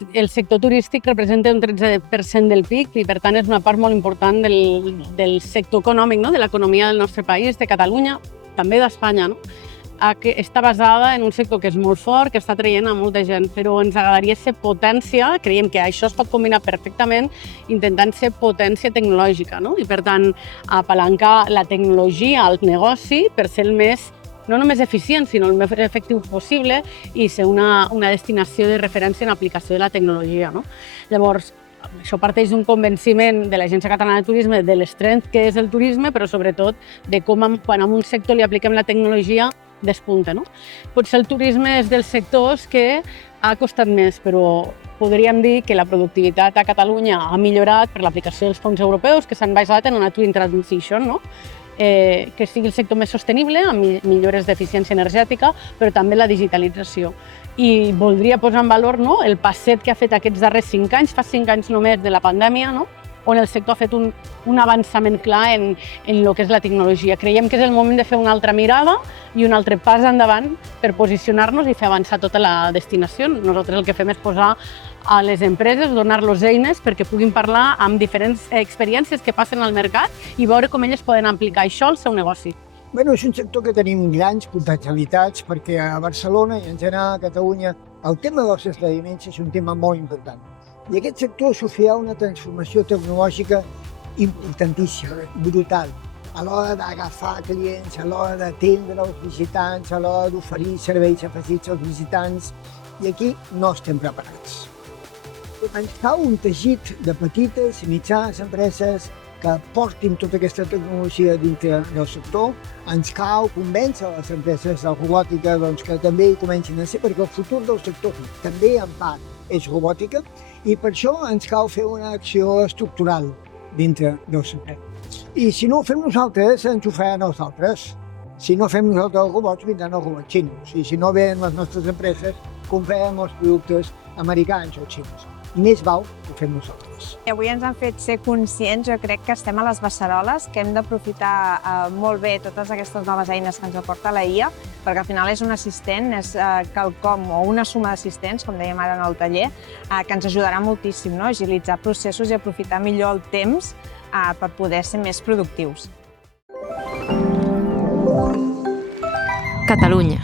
El sector turístic representa un 13% del PIB i, per tant, és una part molt important del sector econòmic, no? De l'economia del nostre país, de Catalunya, també d'Espanya, no? Que està basada en un sector que és molt fort, que està traient a molta gent, però ens agradaria ser potència, creiem que això es pot combinar perfectament intentant ser potència tecnològica, no? I, per tant, apalancar la tecnologia al negoci per ser el més no només eficient, sinó el més efectiu possible i ser una destinació de referència en aplicació de la tecnologia, no? Llavors, això parteix d'un convenciment de l'Agència Catalana de Turisme de l'estreny que és el turisme, però sobretot de com quan a un sector li apliquem la tecnologia despunta, no? Potser el turisme és dels sectors que ha costat més, però podríem dir que la productivitat a Catalunya ha millorat per l'aplicació dels fons europeus que s'han basat en una Twin Transition, no? Que sigui el sector més sostenible, amb millores d'eficiència energètica, però també la digitalització. I voldria posar en valor, no, el passet que ha fet aquests darrers 5 anys, fa 5 anys només de la pandèmia, no? On el sector ha fet un avançament clar en el que és la tecnologia. Creiem que és el moment de fer una altra mirada i un altre pas endavant per posicionar-nos i fer avançar tota la destinació. Nosaltres el que fem és posar a les empreses, donar-los eines perquè puguin parlar amb diferents experiències que passen al mercat i veure com elles poden aplicar això al seu negoci. Bueno, és un sector que tenim grans potencialitats perquè a Barcelona i en general a Catalunya el tema dels esdeveniments és un tema molt important. I aquest sector sofrirà una transformació tecnològica importantíssima, brutal, a l'hora d'agafar clients, a l'hora d'atendre els visitants, a l'hora d'oferir serveis afegits als visitants, i aquí no estem preparats. Ens cal un teixit de petites i mitjanes empreses que portin tota aquesta tecnologia dintre del sector. Ens cal convèncer les empreses de robòtica que també hi comencin a ser, perquè el futur del sector també en part és robòtica, i per això ens cal fer una acció estructural dintre del sector. I si no ho fem nosaltres, ens ho faran els altres. Si no fem nosaltres els robots, vindran els robots xinos. I si no venen les nostres empreses, comprarem els productes americans o xinos. I més val que ho fem nosaltres. Avui ens han fet ser conscients, jo crec que estem a les beceroles, que hem d'aprofitar molt bé totes aquestes noves eines que ens aporta la IA, perquè al final és un assistent, és quelcom o una suma d'assistents, com dèiem ara en el taller, que ens ajudarà moltíssim, no? A agilitzar processos i aprofitar millor el temps per poder ser més productius. Catalunya.